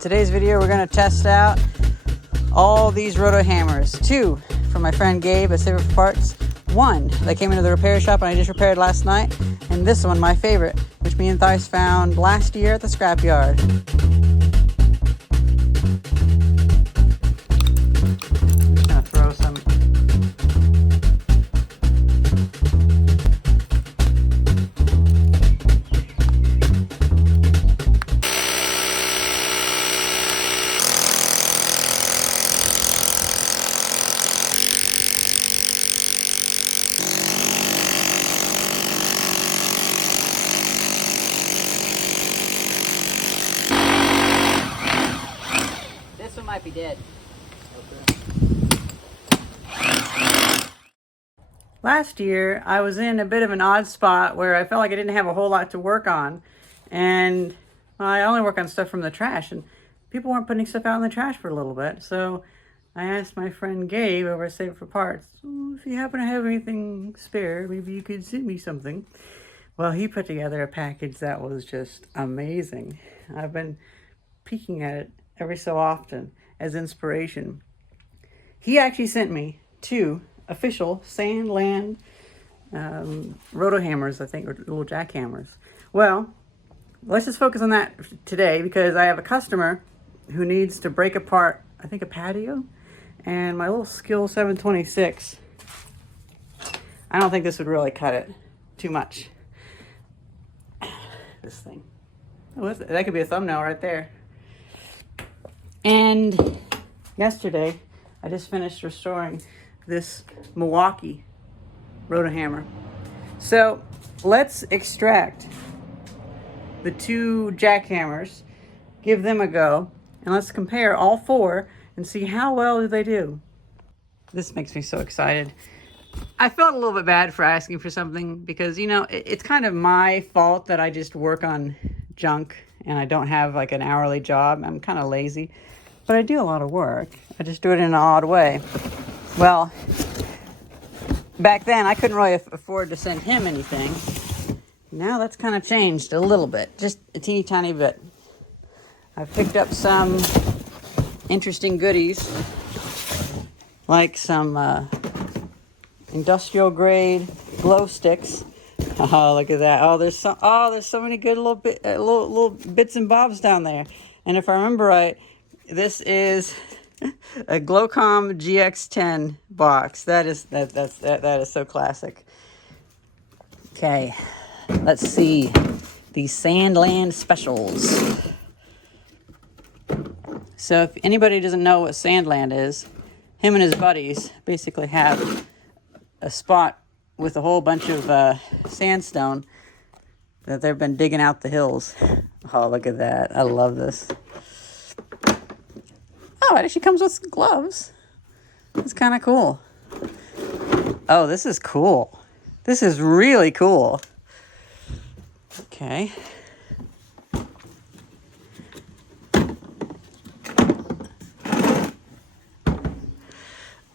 today's video, we're going to test out all these Roto-Hammers. 2 from my friend Gabe at Save It for Parts. 1 that came into the repair shop and I just repaired last night. And this one, my favorite, which me and Thais found last year at the scrapyard. Just going to throw some... This one might be dead. Okay. Last year, I was in a bit of an odd spot where I felt like I didn't have a whole lot to work on. And I only work on stuff from the trash. And people weren't putting stuff out in the trash for a little bit. So I asked my friend Gabe over at Save It for Parts, if you happen to have anything spare, maybe you could send me something. Well, he put together a package that was just amazing. I've been peeking at it every so often as inspiration. He actually sent me 2 official Sandland Roto-Hammers, I think, or little jackhammers. Well, let's just focus on that today because I have a customer who needs to break apart, I think, a patio, and my little Skil 726. I don't think this would really cut it too much. This thing. Oh, that could be a thumbnail right there. And yesterday, I just finished restoring this Milwaukee Roto-Hammer. So let's extract the 2 jackhammers, give them a go, and let's compare all 4 and see how well do they do. This makes me so excited. I felt a little bit bad for asking for something because, you know, it's kind of my fault that I just work on junk and I don't have like an hourly job. I'm kind of lazy, but I do a lot of work. I just do it in an odd way. Well, back then I couldn't really afford to send him anything. Now that's kind of changed a little bit, just a teeny tiny bit. I've picked up some interesting goodies, like some industrial grade glow sticks. Oh, look at that! Oh, there's so many good little bits and bobs down there. And if I remember right, this is a Glowcom GX10 box. That is so classic. Okay, let's see the Sandland specials. So if anybody doesn't know what Sandland is, him and his buddies basically have a spot with a whole bunch of sandstone that they've been digging out the hills. Oh, look at that. I love this. Oh, it actually comes with gloves. That's kind of cool. Oh, this is cool. This is really cool. Okay.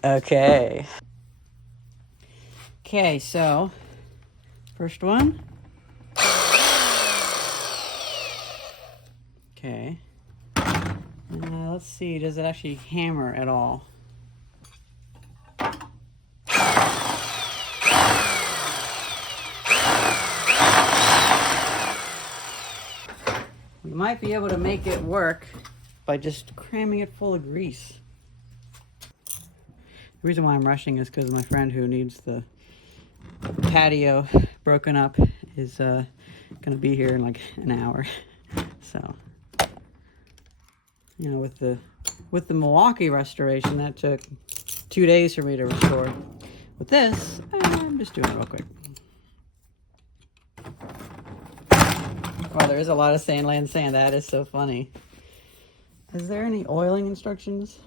Okay. Okay, so first one. Okay. Let's see, does it actually hammer at all? We might be able to make it work by just cramming it full of grease. The reason why I'm rushing is because my friend who needs the patio broken up is going to be here in like an hour. So, you know, with the Milwaukee restoration, that took 2 days for me to restore. With this, I'm just doing it real quick. Wow, there is a lot of Sandland sand. That is so funny. Is there any oiling instructions?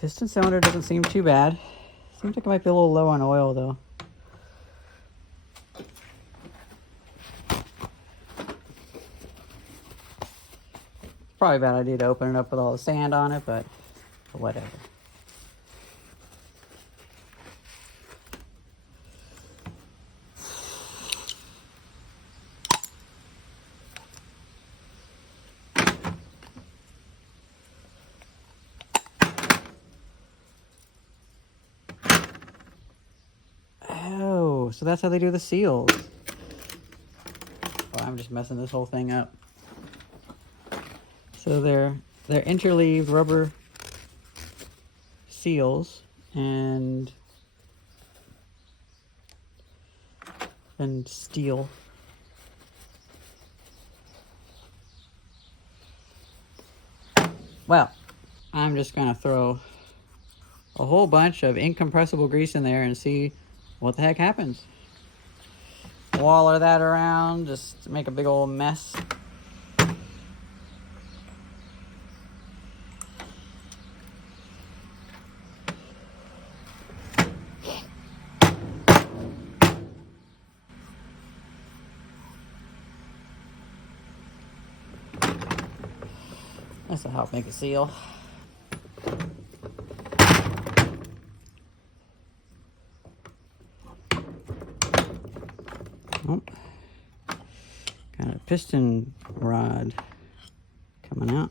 Piston cylinder doesn't seem too bad. Seems like it might be a little low on oil though. Probably a bad idea to open it up with all the sand on it, but whatever. Oh, so that's how they do the seals. Oh, I'm just messing this whole thing up. So they're interleaved rubber seals and steel. Well, I'm just gonna throw a whole bunch of incompressible grease in there and see what the heck happens. Waller that around, just make a big old mess. This will help make a seal. Oh, got a piston rod coming out.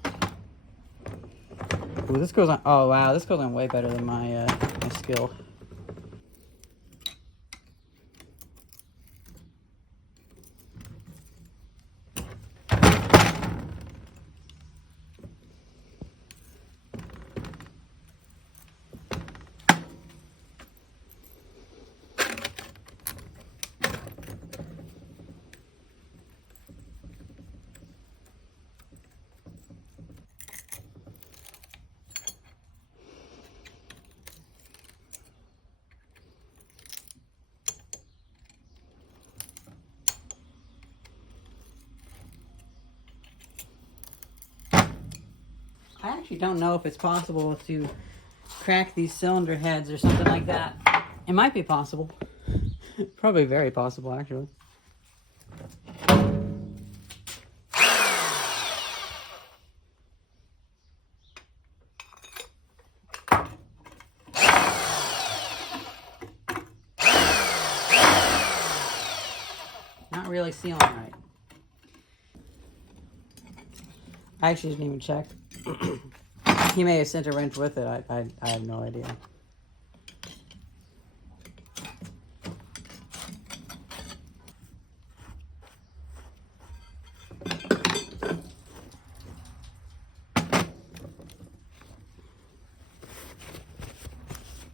Ooh, this goes on. Oh wow, this goes on way better than my my Skil. I actually don't know if it's possible to crack these cylinder heads or something like that. It might be possible. Probably very possible, actually. Not really sealing right. I actually didn't even check. He may have sent a wrench with it. I have no idea.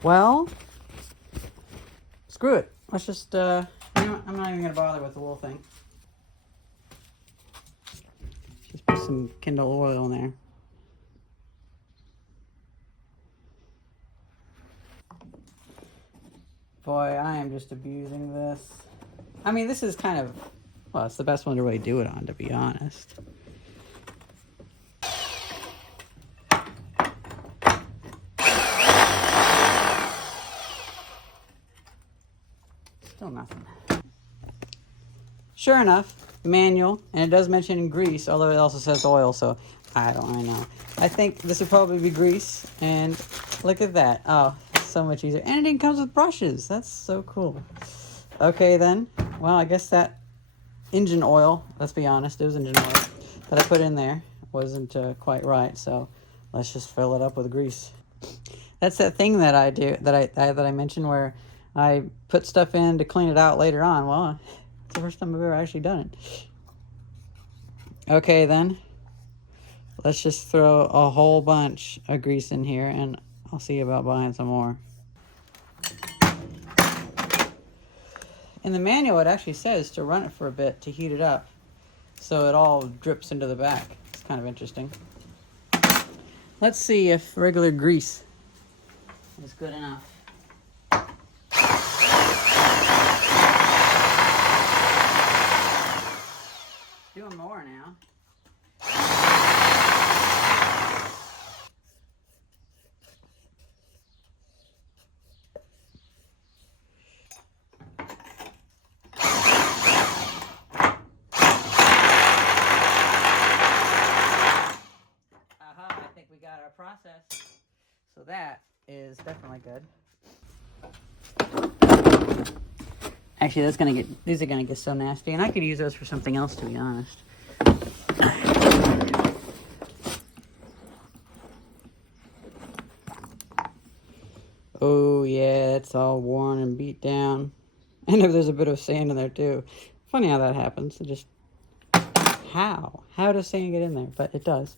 Well, screw it. Let's just, you know what? I'm not even going to bother with the whole thing. Just put some Kindle oil in there. Boy, I am just abusing this. I mean, this is kind of, well, it's the best one to really do it on, to be honest. Still nothing. Sure enough, manual, and it does mention grease, although it also says oil, so I don't really know. I think this would probably be grease, and look at that. Oh, so much easier. And it even comes with brushes. That's so cool. Okay, then. Well, I guess that engine oil, let's be honest, it was engine oil that I put in there wasn't quite right, so let's just fill it up with grease. That's that thing that I do, that I mentioned, where I put stuff in to clean it out later on. Well, it's the first time I've ever actually done it. Okay, then. Let's just throw a whole bunch of grease in here, and I'll see about buying some more. In the manual, it actually says to run it for a bit to heat it up, so it all drips into the back. It's kind of interesting. Let's see if regular grease is good enough. Doing more now. So that is definitely good. Actually, these are gonna get so nasty, and I could use those for something else, to be honest. Oh yeah, it's all worn and beat down. And if there's a bit of sand in there too. Funny how that happens. It just, how? How does sand get in there? But it does.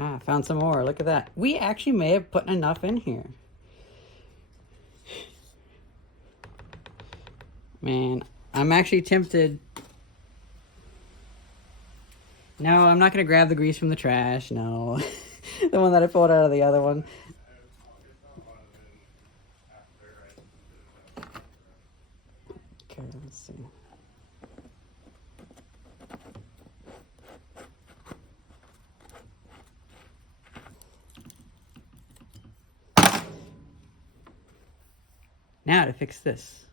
Ah, found some more. Look at that. We actually may have put enough in here. Man, I'm actually tempted. No, I'm not going to grab the grease from the trash. No. The one that I pulled out of the other one. Okay, let's see. Now to fix this.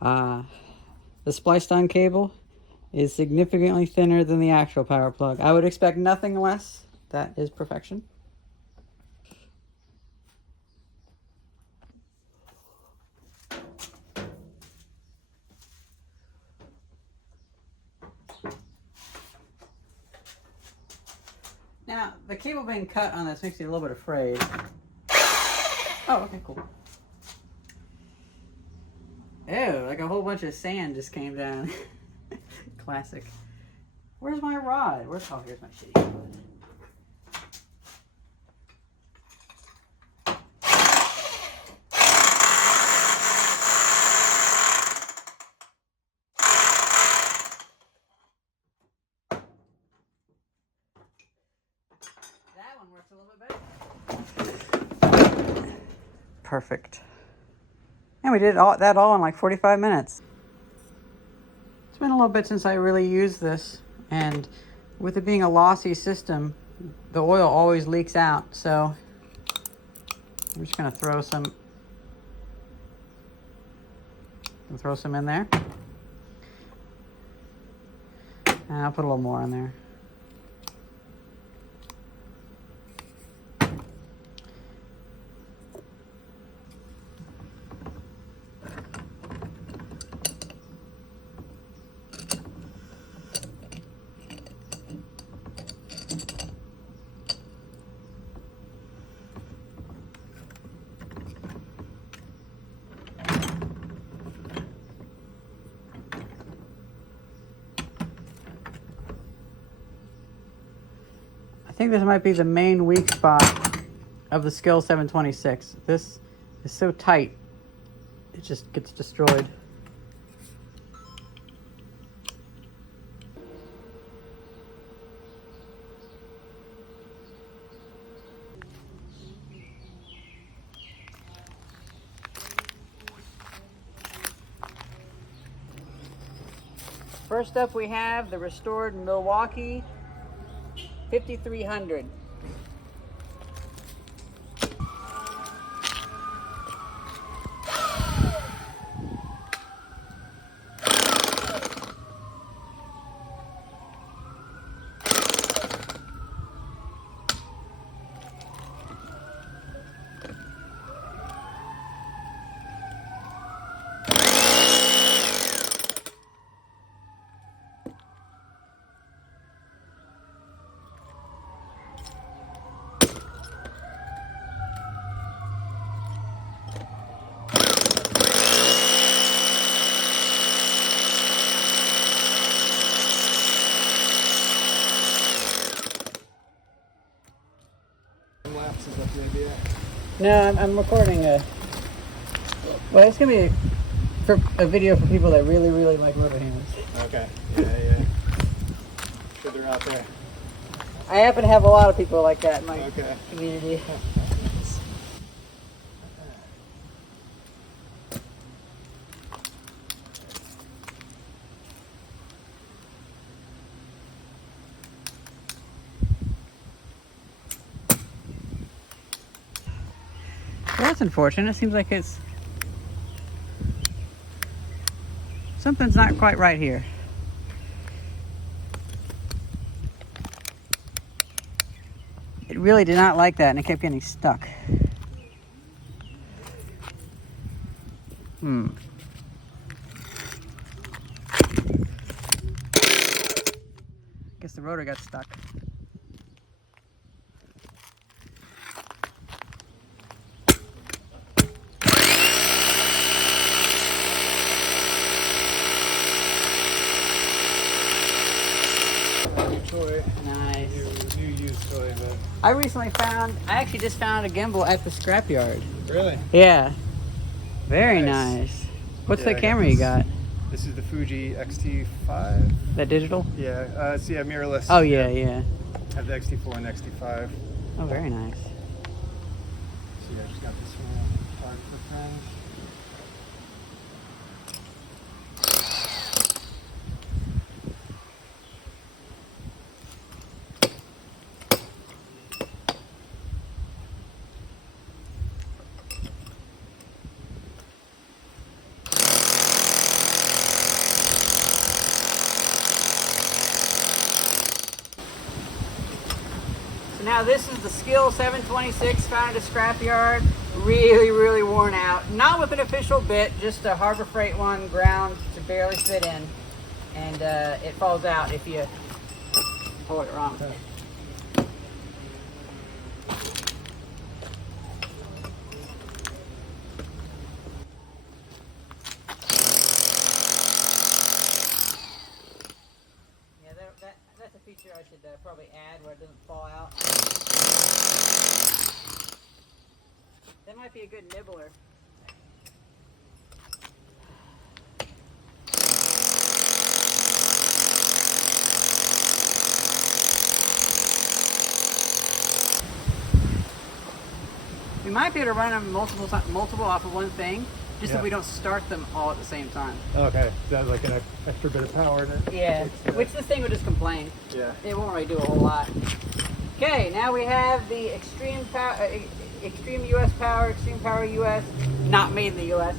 The spliced on cable is significantly thinner than the actual power plug. I would expect nothing less. That is perfection. Now, the cable being cut on this makes me a little bit afraid. Oh, okay, cool. Ew, like a whole bunch of sand just came down. Classic. Where's my rod? Oh, here's my shitty rod. That one works a little bit better. Perfect. And we did that all in like 45 minutes. It's been a little bit since I really used this, and with it being a lossy system, the oil always leaks out, so I'm just gonna throw some in there. And I'll put a little more in there. I think this might be the main weak spot of the Skil 726. This is so tight, it just gets destroyed. First up we have the restored Milwaukee 5300. No, I'm recording well, it's gonna be a video for people that really, really like roto-hammers. Okay. Yeah. Sure they're out there. I happen to have a lot of people like that in my community. that's unfortunate. It seems like it's... something's not quite right here. It really did not like that, and it kept getting stuck. Guess the rotor got stuck. New toy. Nice. New used toy, but I actually just found a gimbal at the scrapyard. really? Yeah. Very Nice. nice. What's Yeah, the I camera got you this. got? This is the Fuji X-T5. That digital? Yeah, it's mirrorless. Oh, yeah, yeah. I have the X-T4 and X-T5. Oh, very nice. So yeah, I just got this from a photographer friend. So now this is the Skil 726 found at a scrapyard. Really, really worn out. Not with an official bit, just a Harbor Freight one, ground to barely fit in. And it falls out if you pull it wrong. That's a feature I should probably add where it doesn't fall out. That might be a good nibbler. We might be able to run them multiple off of one thing, just so we don't start them all at the same time. Okay, so that like an extra bit of power in it. Yeah, which this thing would just complain. Yeah. It won't really do a whole lot. Okay, now we have the Extreme US Power, Extreme Power US, not made in the US,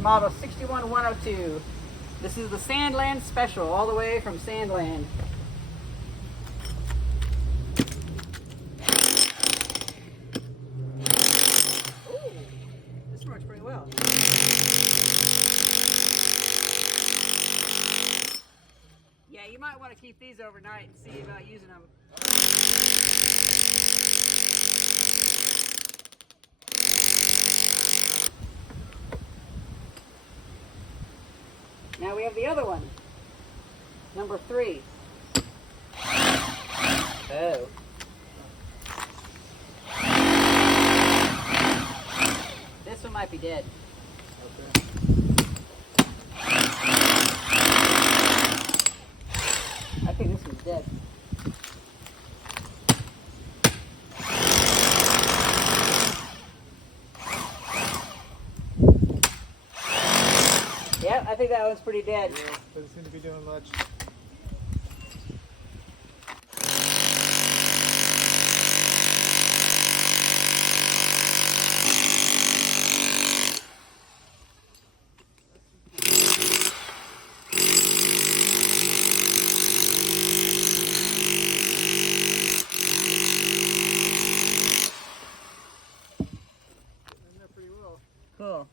model 61102. This is the Sandland Special, all the way from Sandland. Ooh, this works pretty well. Yeah, you might want to keep these overnight and see about using them. Now we have the other one, number 3. Oh. This one might be dead. Okay. I think this one's dead. Yeah, I think that one's pretty dead. Yeah, doesn't seem to be doing much. Cool.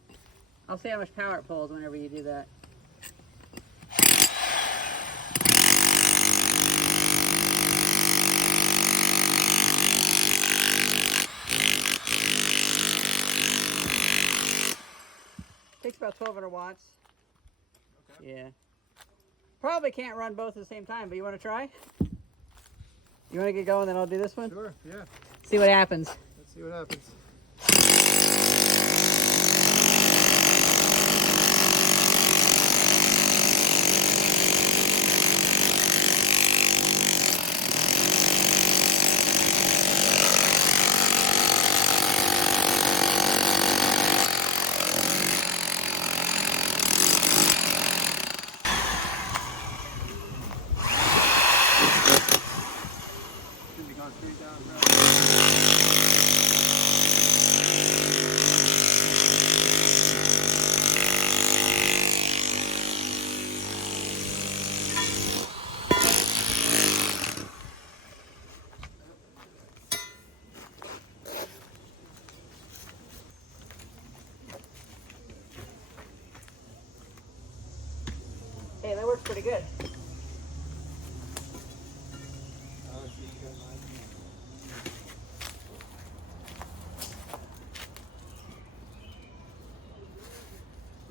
I'll see how much power it pulls whenever you do that. Takes about 1200 watts. Okay. Yeah. Probably can't run both at the same time, but you want to try? You want to get going, then I'll do this one? Sure, yeah. See what happens. Let's see what happens. Hey, that works pretty good. Oh, see, you got mine.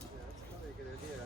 Yeah, that's probably a good idea.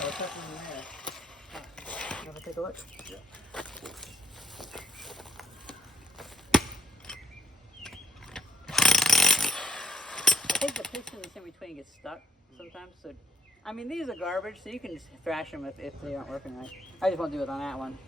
What's happening there? Have a take a look. Yeah. I think the pistons in between get stuck sometimes. So, I mean, these are garbage, so you can just thrash them if they aren't working right. I just want to do it on that one.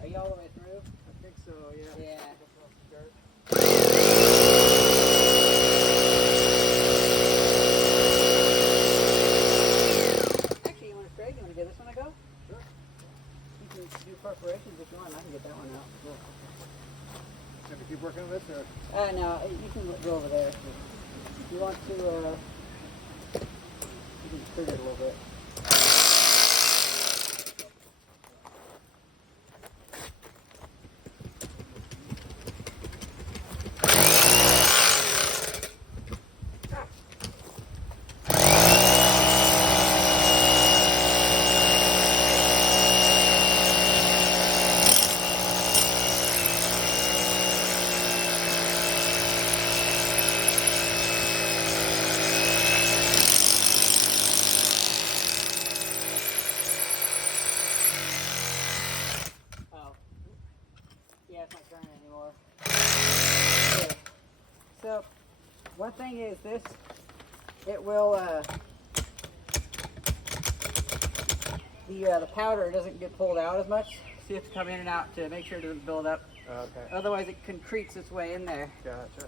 Are you all the way through? I think so, yeah. Yeah. Actually, you want to Greg? You want to give this one a go? Sure. You can do perforations if you want. I can get that one out. Cool. Have to keep working on this, or? No, you can go over there. If you want to, you can trigger it a little bit. Yeah, it's not turning anymore. Yeah. So, one thing is this, it will, the powder doesn't get pulled out as much, so you have to come in and out to make sure it doesn't build up. Okay. Otherwise it concretes its way in there. Gotcha.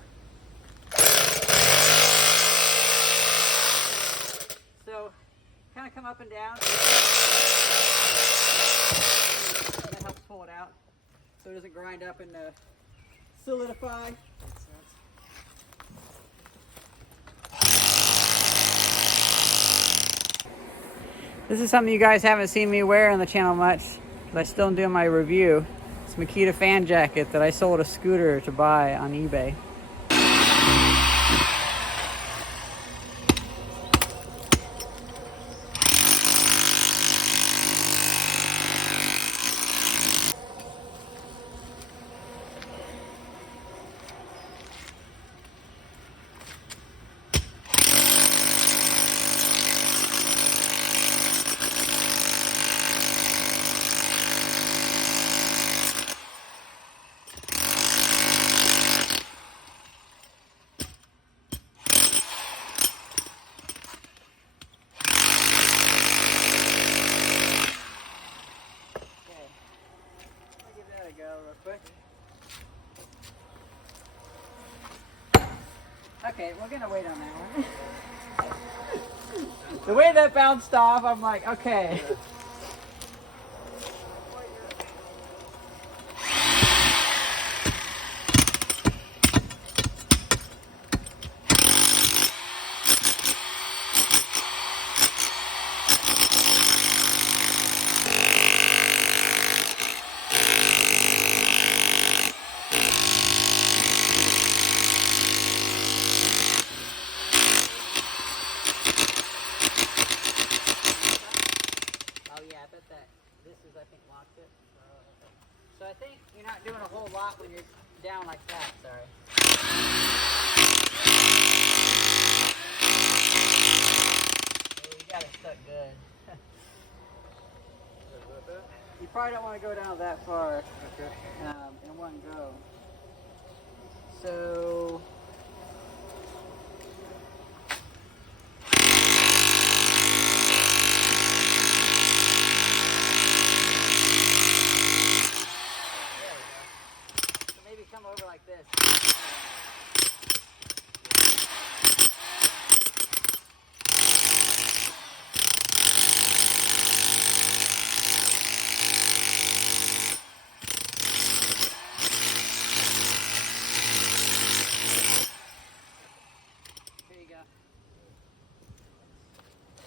So, kind of come up and down, and that helps pull it out, so it doesn't grind up and solidify. Makes sense. This is something you guys haven't seen me wear on the channel much, because I still am doing my review. It's a Makita fan jacket that I sold a scooter to buy on eBay. gotta go real quick. Okay, we're gonna wait on that one. The way that bounced off, I'm like, okay. I think locked it. So I think you're not doing a whole lot when you're down like that, sorry. Oh, you got it stuck good. You probably don't want to go down that far in one go. So come over like this. Here you go.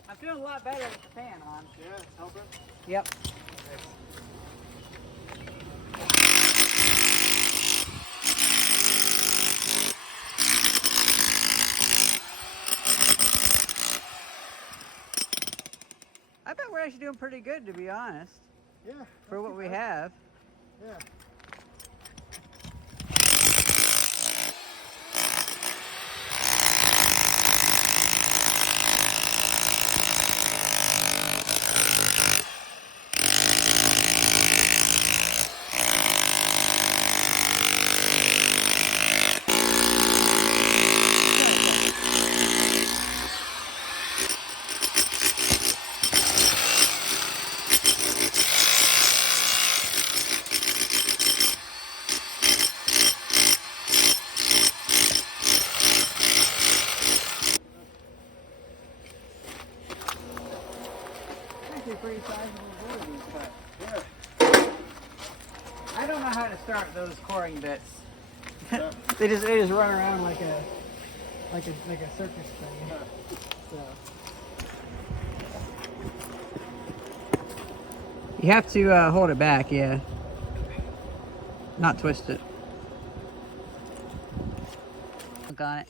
I'm feeling a lot better with the fan on. Yeah, it's helping. Yep. I bet we're actually doing pretty good, to be honest. Yeah. For what we have. Yeah. Pretty sizable board these cut. Yeah. I don't know how to start those coring bits. Yeah. they just run around like a circus thing. Yeah. So you have to hold it back, yeah. Not twist it. Look on it.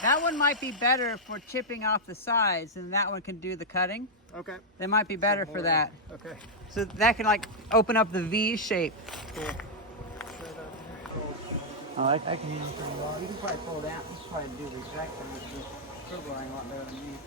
That one might be better for chipping off the sides, and that one can do the cutting. Okay. That might be better for that. Okay. So that can like open up the V shape. Cool. Oh, I can use it pretty well. You can probably pull it out. You can probably do the exact thing with the programming a lot better than me.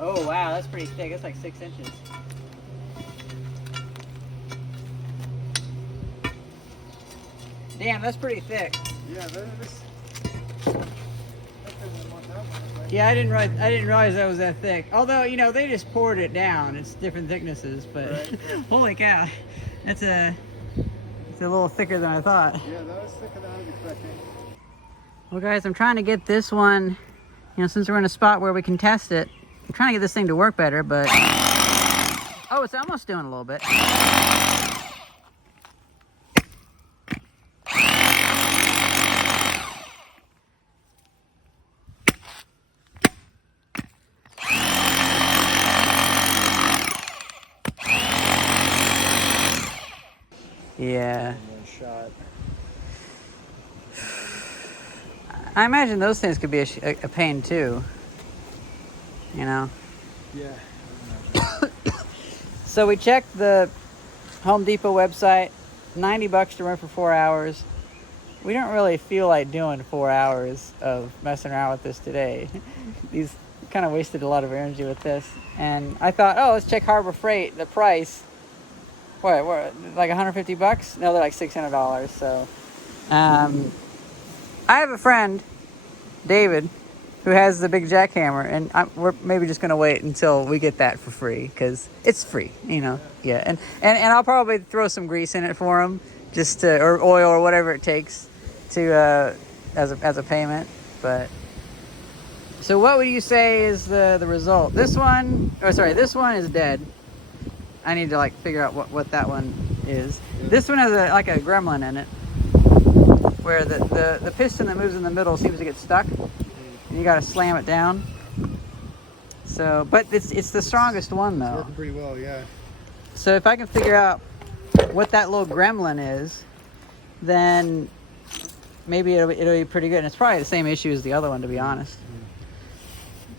Oh wow, that's pretty thick. That's like 6 inches. Damn, that's pretty thick. Yeah, that is. Yeah, I didn't realize that was that thick. Although, you know, they just poured it down. It's different thicknesses, but Right. holy cow. It's a little thicker than I thought. Yeah, that was thicker than I was expecting. Well, guys, I'm trying to get this one, you know, since we're in a spot where we can test it, I'm trying to get this thing to work better, but... Oh, it's almost doing a little bit. Yeah. One shot. I imagine those things could be a pain too. You know? Yeah. So we checked the Home Depot website, $90 to run for 4 hours. We don't really feel like doing 4 hours of messing around with this today. These kind of wasted a lot of energy with this. And I thought, oh, let's check Harbor Freight, the price. What, like $150? No, they're like $600. So, I have a friend, David, who has the big jackhammer, and we're maybe just gonna wait until we get that for free because it's free, you know. Yeah, and I'll probably throw some grease in it for him, just to, or oil or whatever it takes to as a payment. But so, what would you say is the result? This one, this one is dead. I need to like figure out what that one is. This one has like a gremlin in it, where the piston that moves in the middle seems to get stuck. And you got to slam it down. So, but it's the strongest one though. It's working pretty well, yeah. So if I can figure out what that little gremlin is, then maybe it'll be pretty good. And it's probably the same issue as the other one, to be honest.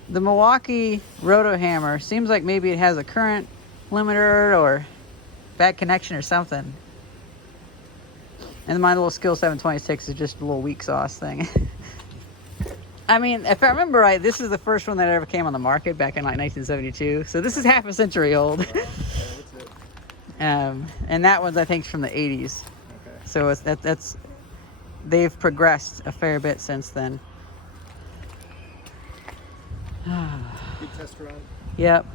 The Milwaukee Roto-Hammer seems like maybe it has a current limiter or bad connection or something. And my little Skil 726 is just a little weak sauce thing. I mean, if I remember right, this is the first one that ever came on the market back in like 1972. So this is half a century old. Wow. Yeah, that's it. And that one's, I think, from the 80s. Okay. So that's they've progressed a fair bit since then. Good test run. Yep.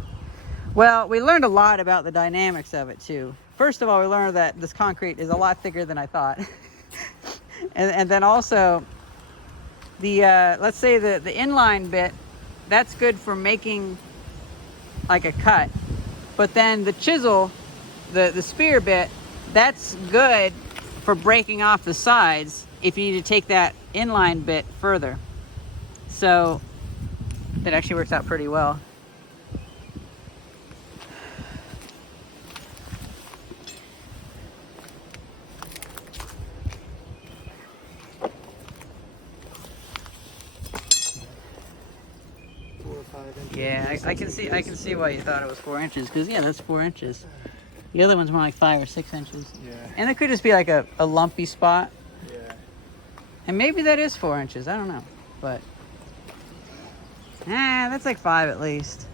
Well, we learned a lot about the dynamics of it too. First of all, we learned that this concrete is a lot thicker than I thought. and then also, the let's say the inline bit, that's good for making like a cut. But then the chisel, the spear bit, that's good for breaking off the sides if you need to take that inline bit further. So it actually works out pretty well. Yeah, I can see why you thought it was 4 inches, because yeah, that's 4 inches. The other one's more like 5 or 6 inches. Yeah. And it could just be like a lumpy spot. Yeah. And maybe that is 4 inches, I don't know. But that's like 5 at least.